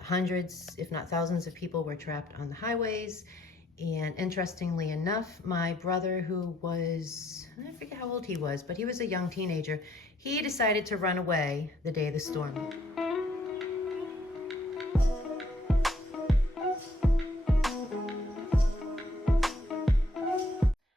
Hundreds, if not thousands of people were trapped on the highways. And interestingly enough, my brother, who was, I forget how old he was, but he was a young teenager, he decided to run away the day of the storm hit.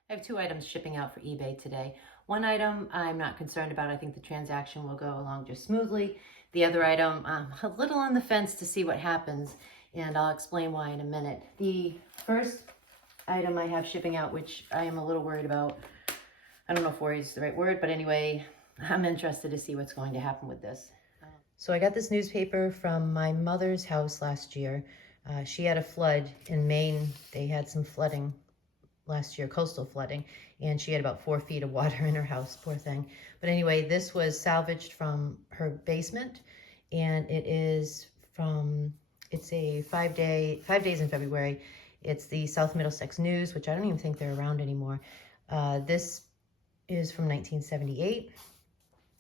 I have 2 items shipping out for eBay today. One item I'm not concerned about. I think the transaction will go along just smoothly. The other item, I'm a little on the fence to see what happens, and I'll explain why in a minute. The first item I have shipping out, which I am a little worried about, I don't know if worried is the right word, but anyway, I'm interested to see what's going to happen with this. So I got this newspaper from my mother's house last year. She had a flood in Maine. They had some flooding last year, coastal flooding, and she had about 4 feet of water in her house, poor thing. But anyway, this was salvaged from her basement, and it is from, it's a 5 days in February. It's the South Middlesex News, which I don't even think they're around anymore. This is from 1978.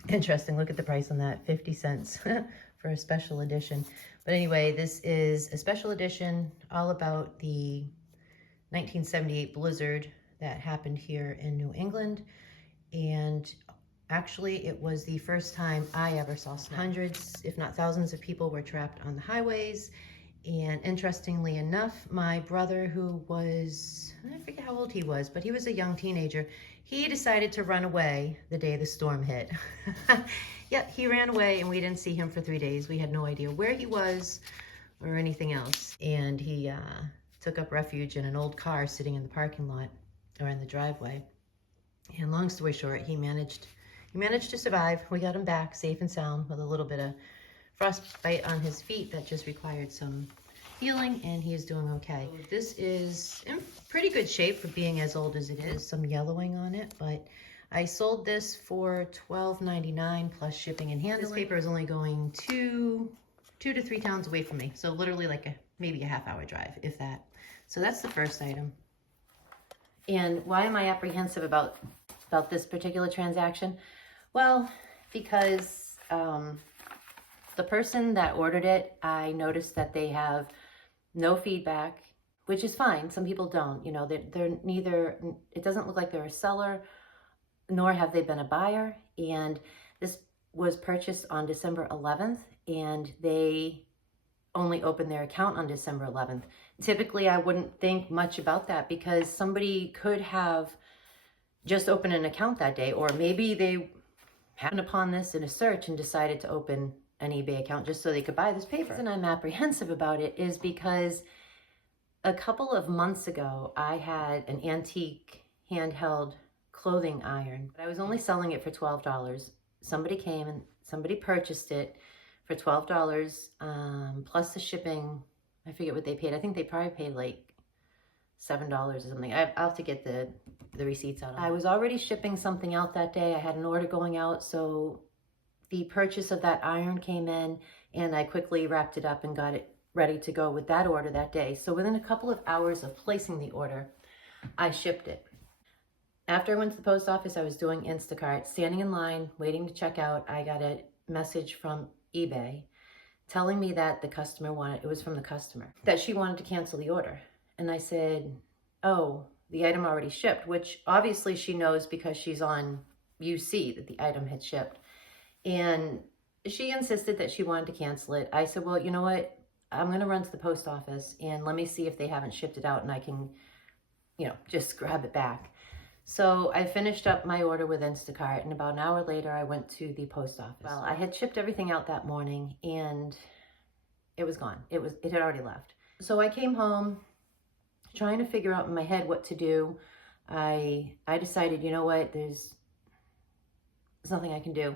Interesting, look at the price on that, 50 cents for a special edition. But anyway, this is a special edition all about the 1978 blizzard that happened here in New England. And actually, it was the first time I ever saw snow. Hundreds, if not thousands of people were trapped on the highways. And interestingly enough, my brother, who was, I forget how old he was, but he was a young teenager, he decided to run away the day the storm hit. Yeah, he ran away and we didn't see him for 3 days. We had no idea where he was or anything else. And he took up refuge in an old car sitting in the parking lot or in the driveway. And long story short, he managed to survive. We got him back safe and sound with a little bit of frostbite on his feet that just required some healing, and he is doing okay. This is in pretty good shape for being as old as it is. Some yellowing on it, but I sold this for $12.99 plus shipping and handling. This paper is only going 2 to 3 towns away from me, so literally like maybe a half-hour drive, if that. So that's the first item. And why am I apprehensive about this particular transaction? Well, because the person that ordered it, I noticed that they have no feedback, which is fine. Some people don't, you know, they're neither, it doesn't look like they're a seller, nor have they been a buyer. And this was purchased on December 11th, and they only opened their account on December 11th. Typically, I wouldn't think much about that because somebody could have just opened an account that day, or maybe they happened upon this in a search and decided to open an eBay account just so they could buy this paper. The reason I'm apprehensive about it is because a couple of months ago, I had an antique handheld clothing iron, but I was only selling it for $12. Somebody came and somebody purchased it for $12 plus the shipping. I forget what they paid. I think they probably paid like $7 or something. I'll have to get the receipts out. I was already shipping something out that day. I had an order going out, so the purchase of that iron came in, and I quickly wrapped it up and got it ready to go with that order that day. So within a couple of hours of placing the order, I shipped it. After I went to the post office, I was doing Instacart, standing in line, waiting to check out. I got a message from eBay telling me that the customer wanted, it was from the customer, that she wanted to cancel the order. And I said, oh, the item already shipped, which obviously she knows because she's on UC that the item had shipped. And she insisted that she wanted to cancel it. I said, well, you know what? I'm going to run to the post office and let me see if they haven't shipped it out and I can, you know, just grab it back. So I finished up my order with Instacart, and about an hour later, I went to the post office. Well, I had shipped everything out that morning and it was gone. It had already left. So I came home trying to figure out in my head what to do. I decided, you know what, there's nothing I can do.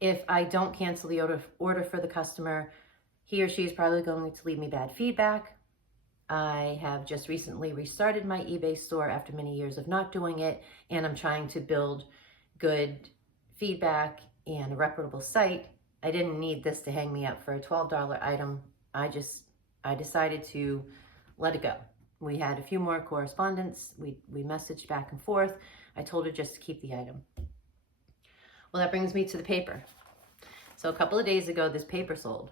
If I don't cancel the order for the customer, he or she is probably going to leave me bad feedback. I have just recently restarted my eBay store after many years of not doing it, and I'm trying to build good feedback and a reputable site. I didn't need this to hang me up for a $12 item. I decided to let it go. We had a few more correspondence. We messaged back and forth. I told her just to keep the item. Well, that brings me to the paper. So a couple of days ago, this paper sold.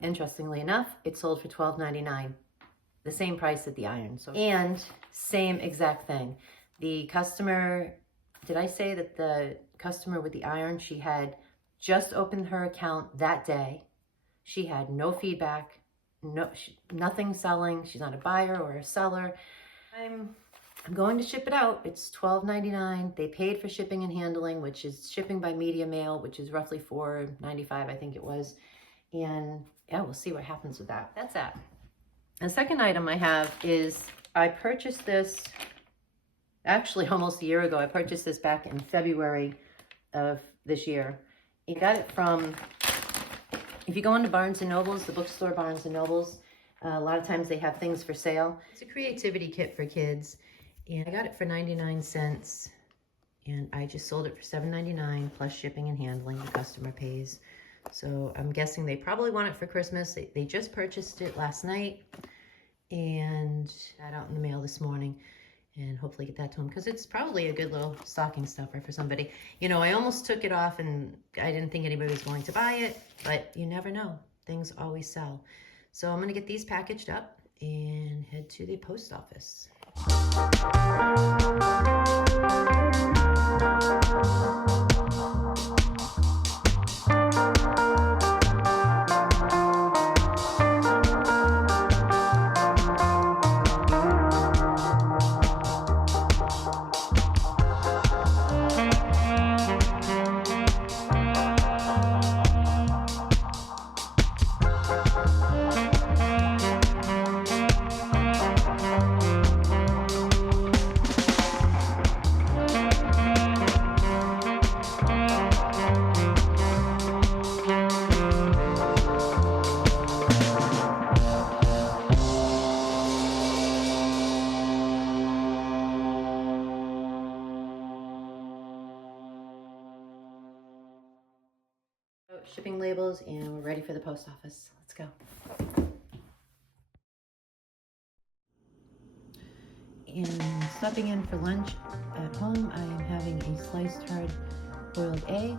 Interestingly enough, it sold for $12.99, the same price at the iron. So, and same exact thing. The customer, did I say that the customer with the iron, she had just opened her account that day. She had no feedback, nothing selling. She's not a buyer or a seller. I'm going to ship it out. It's $12.99. They paid for shipping and handling, which is shipping by media mail, which is roughly $4.95, I think it was. And yeah, we'll see what happens with that. That's that. The second item I have is, I purchased this actually almost a year ago. I purchased this back in February of this year. I got it from, if you go into Barnes & Noble's, the bookstore Barnes & Noble's, a lot of times they have things for sale. It's a creativity kit for kids. And I got it for 99 cents. And I just sold it for $7.99 plus shipping and handling. The customer pays. So I'm guessing they probably want it for Christmas. They just purchased it last night and got out in the mail this morning, and hopefully get that to them, because it's probably a good little stocking stuffer for somebody. You know, I almost took it off and I didn't think anybody was going to buy it, but you never know. Things always sell. So I'm going to get these packaged up and head to the post office. Shipping labels, and we're ready for the post office. Let's go. And stopping in for lunch at home, I am having a sliced hard boiled egg,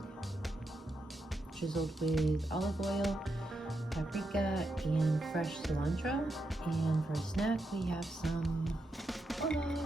drizzled with olive oil, paprika, and fresh cilantro. And for a snack, we have some olives.